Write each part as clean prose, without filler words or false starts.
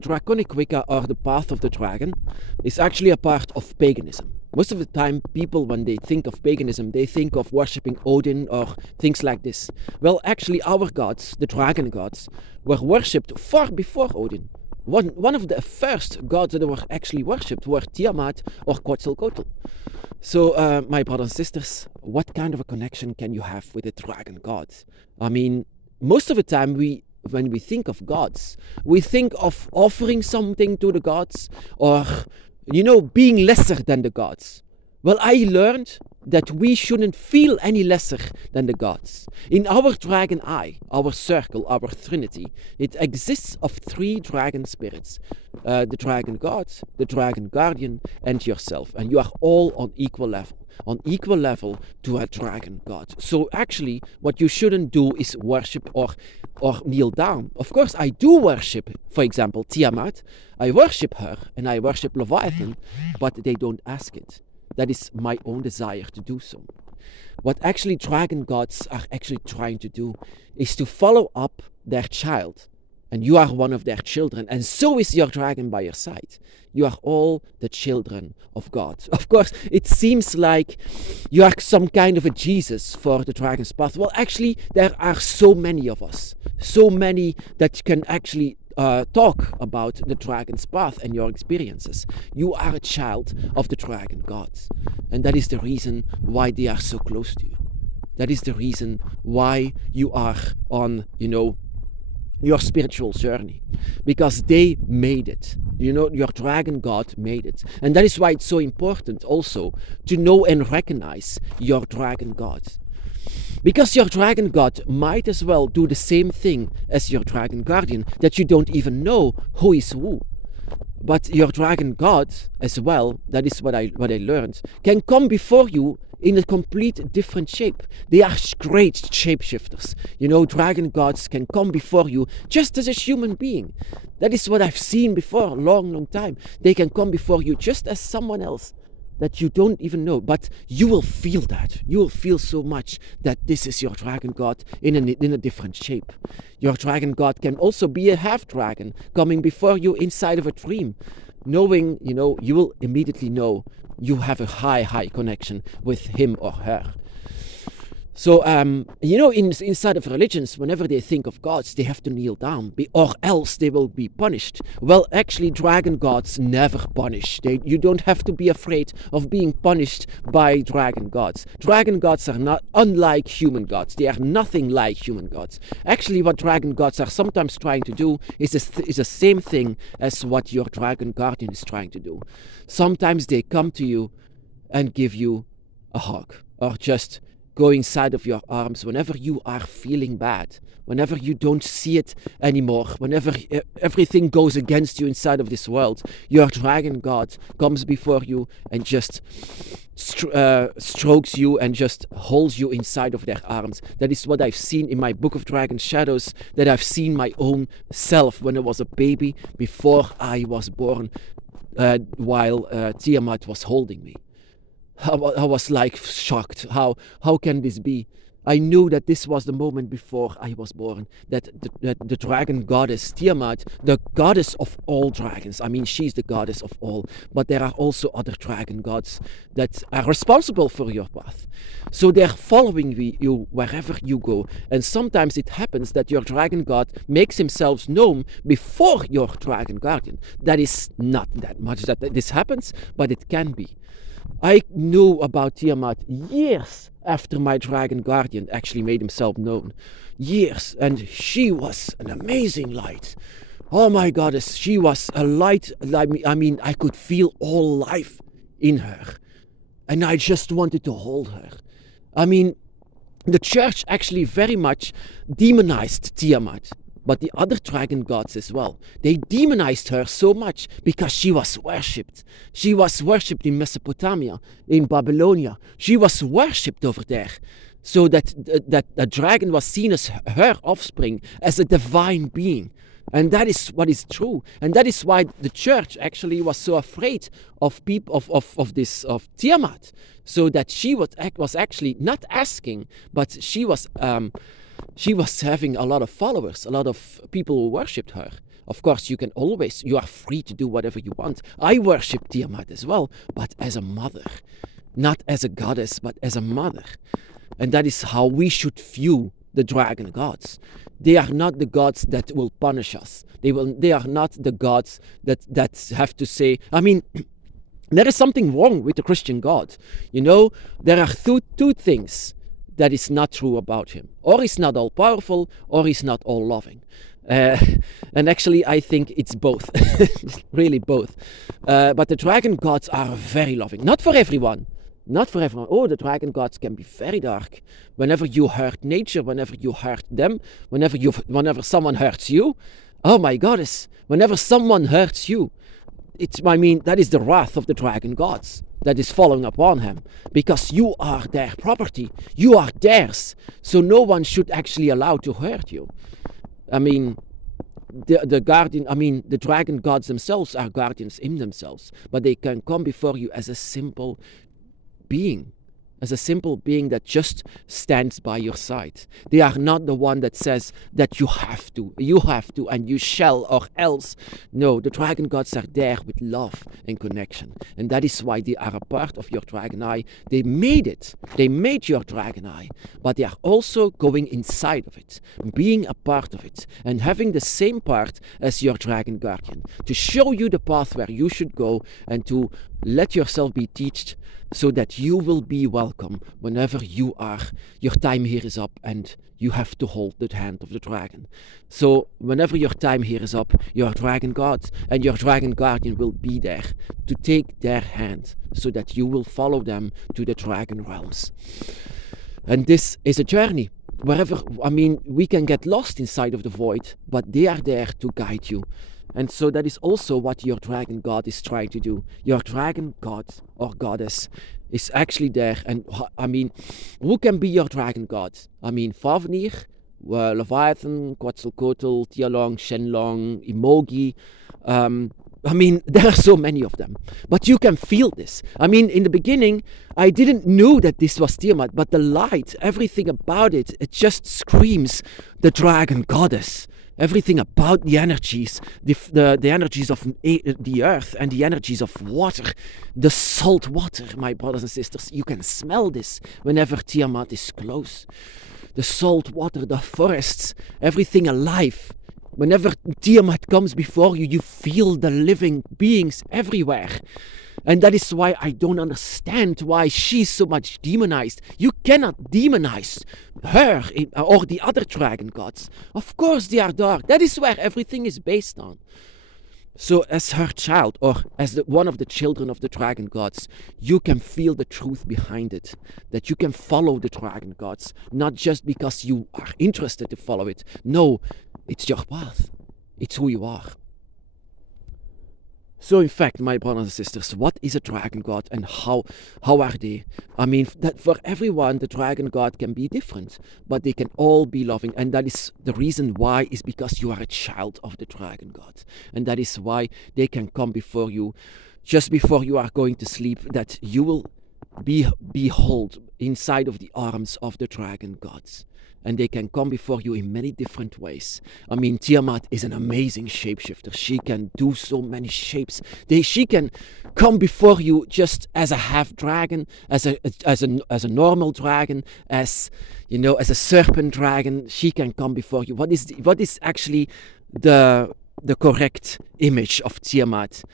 draconic Wicca, or the path of the dragon, is actually a part of paganism. Most of the time, people, when they think of paganism, they think of worshipping Odin or things like this. Well, actually, our gods, the dragon gods, were worshipped far before Odin. One of the first gods that were actually worshipped were Tiamat or Quetzalcoatl. So, my brothers and sisters, what kind of a connection can you have with the dragon gods? I mean, most of the time, when we think of gods, we think of offering something to the gods or, being lesser than the gods. Well, I learned that we shouldn't feel any lesser than the gods. In our dragon eye, our circle, our trinity, it exists of 3 dragon spirits. The dragon god, the dragon guardian, and yourself. And you are all on equal level to a dragon god. So actually, what you shouldn't do is worship or kneel down. Of course, I do worship, for example, Tiamat. I worship her and I worship Leviathan, but they don't ask it. That is my own desire to do so. What actually dragon gods are actually trying to do is to follow up their child. And you are one of their children, and so is your dragon by your side. You are all the children of God. Of course, it seems like you are some kind of a Jesus for the dragon's path. Well, actually, there are so many of us. So many that can actually talk about the dragon's path and your experiences. You are a child of the dragon gods. And that is the reason why they are so close to you. That is the reason why you are on, your spiritual journey. Because they made it. Your dragon god made it. And that is why it's so important also to know and recognize your dragon god. Because your dragon god might as well do the same thing as your dragon guardian, that you don't even know who is who. But your dragon god as well, that is what I learned, can come before you in a complete different shape. They are great shapeshifters. Dragon gods can come before you just as a human being. That is what I've seen before a long time. They can come before you just as someone else that you don't even know, but you will feel that. You will feel so much that this is your dragon god in a different shape. Your dragon god can also be a half dragon coming before you inside of a dream. Knowing, you will immediately know you have a high connection with him or her. So, inside of religions, whenever they think of gods, they have to kneel down, or else they will be punished. Well, actually, dragon gods never punish. You don't have to be afraid of being punished by dragon gods. Dragon gods are not unlike human gods. They are nothing like human gods. Actually, what dragon gods are sometimes trying to do is the same thing as what your dragon guardian is trying to do. Sometimes they come to you and give you a hug, or just go inside of your arms whenever you are feeling bad, whenever you don't see it anymore, whenever everything goes against you inside of this world. Your dragon god comes before you and just strokes you and just holds you inside of their arms. That is what I've seen in my Book of Dragon Shadows, that I've seen my own self when I was a baby, before I was born, while Tiamat was holding me. I was like shocked. How can this be? I knew that this was the moment before I was born, that the dragon goddess Tiamat, the goddess of all dragons, I mean, she's the goddess of all, but there are also other dragon gods that are responsible for your path. So they're following you wherever you go. And sometimes it happens that your dragon god makes himself known before your dragon guardian. That is not that much that this happens, but it can be. I knew about Tiamat years after my dragon guardian actually made himself known. Years. And she was an amazing light. Oh my goddess, she was a light. I mean, I could feel all life in her. And I just wanted to hold her. I mean, the church actually very much demonized Tiamat. But the other dragon gods as well. They demonized her so much because she was worshipped. She was worshipped in Mesopotamia, in Babylonia. She was worshipped over there. So that the dragon was seen as her offspring, as a divine being. And that is what is true. And that is why the church actually was so afraid of Tiamat. So that she was actually not asking, but she was having a lot of followers, a lot of people who worshipped her. Of course, you are free to do whatever you want. I worship Tiamat as well, but as a mother. Not as a goddess, but as a mother. And that is how we should view the dragon gods. They are not the gods that will punish us. They are not the gods that have to say, I mean, there is something wrong with the Christian God. You know, there are two things that is not true about him. Or he's not all powerful, or he's not all loving. And actually, I think it's both. Really both. But the dragon gods are very loving. Not for everyone. Not for everyone. Oh, the dragon gods can be very dark. Whenever you hurt nature, whenever you hurt them, whenever someone hurts you, oh my goddess, whenever someone hurts you, that is the wrath of the dragon gods that is falling upon him, because you are their property, you are theirs, so no one should actually allow to hurt you. I mean, the dragon gods themselves are guardians in themselves, but they can come before you as a simple being that just stands by your side. They are not the one that says that you have to, and you shall, or else. No, the dragon gods are there with love and connection. And that is why they are a part of your dragon eye. They made it. They made your dragon eye. But they are also going inside of it, being a part of it, and having the same part as your dragon guardian, to show you the path where you should go, and to let yourself be taught, so that you will be welcome whenever your time here is up and you have to hold the hand of the dragon. So whenever your time here is up, your dragon god and your dragon guardian will be there to take their hand, so that you will follow them to the dragon realms. And this is a journey. We can get lost inside of the void, but they are there to guide you. And so that is also what your dragon god is trying to do. Your dragon god or goddess is actually there. And who can be your dragon god? Fafnir, Leviathan, Quetzalcoatl, Tialong, Shenlong, Imogi. There are so many of them. But you can feel this. In the beginning, I didn't know that this was Tiamat, but the light, everything about it, it just screams the dragon goddess. Everything about the energies, the energies of the earth and the energies of water, the salt water, my brothers and sisters. You can smell this whenever Tiamat is close. The salt water, the forests, everything alive. Whenever Tiamat comes before you, you feel the living beings everywhere. And that is why I don't understand why she's so much demonized. You cannot demonize her or the other dragon gods. Of course they are dark. That is where everything is based on. So as her child, or as one of the children of the dragon gods, you can feel the truth behind it. That you can follow the dragon gods, not just because you are interested to follow it. No, it's your path. It's who you are. So in fact, my brothers and sisters, what is a dragon god and how are they? That for everyone, the dragon god can be different, but they can all be loving. And that is the reason why, is because you are a child of the dragon god. And that is why they can come before you just before you are going to sleep, that you will behold inside of the arms of the dragon gods. And they can come before you in many different ways. Tiamat is an amazing shapeshifter. She can do so many shapes. She can come before you just as a half dragon, as a normal dragon, as a serpent dragon. She can come before you. What is actually the correct image of Tiamat?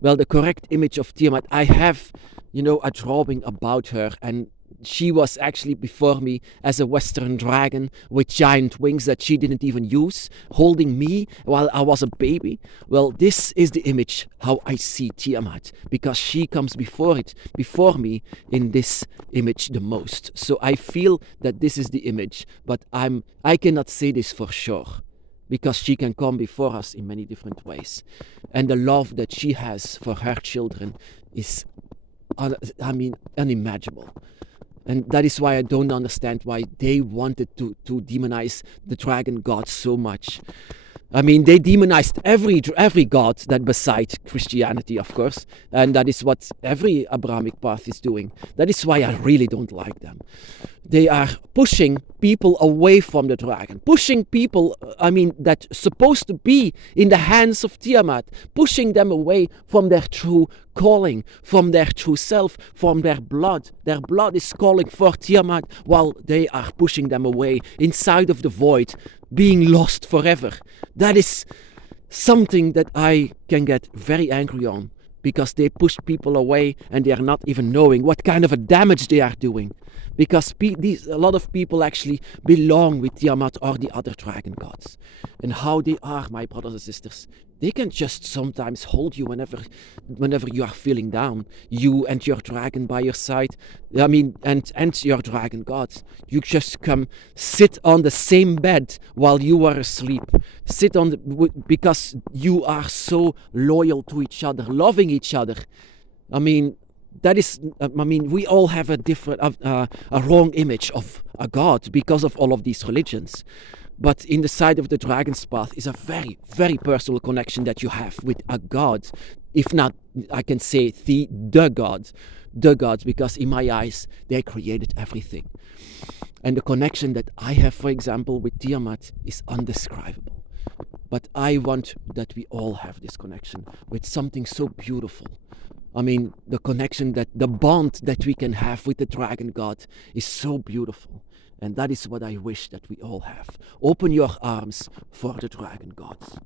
Well, the correct image of Tiamat, I have, a drawing about her, and she was actually before me as a Western dragon with giant wings that she didn't even use, holding me while I was a baby. Well, this is the image how I see Tiamat, because she comes before me in this image the most. So I feel that this is the image, but I cannot say this for sure, because she can come before us in many different ways. And the love that she has for her children is, unimaginable. And that is why I don't understand why they wanted to demonize the dragon god so much. I mean, they demonized every god that beside Christianity, of course, and that is what every Abrahamic path is doing. That is why I really don't like them. They are pushing people away from the dragon, pushing people, I mean, that supposed to be in the hands of Tiamat, pushing them away from their true calling, from their true self, from their blood. Their blood is calling for Tiamat while they are pushing them away inside of the void, being lost forever. That is something that I can get very angry on, because they push people away and they are not even knowing what kind of a damage they are doing. Because a lot of people actually belong with Tiamat or the other dragon gods. And how they are, my brothers and sisters, they can just sometimes hold you whenever you are feeling down. You and your dragon by your side, I mean, and your dragon gods. You just come sit on the same bed while you are asleep. Sit on because you are so loyal to each other, loving each other. I mean, that is, we all have a wrong image of a god because of all of these religions. But in the side of the dragon's path is a very, very personal connection that you have with a god. If not, I can say the god, because in my eyes, they created everything. And the connection that I have, for example, with Tiamat is undescribable. But I want that we all have this connection with something so beautiful. I mean, the bond that we can have with the dragon god is so beautiful. And that is what I wish that we all have. Open your arms for the dragon gods.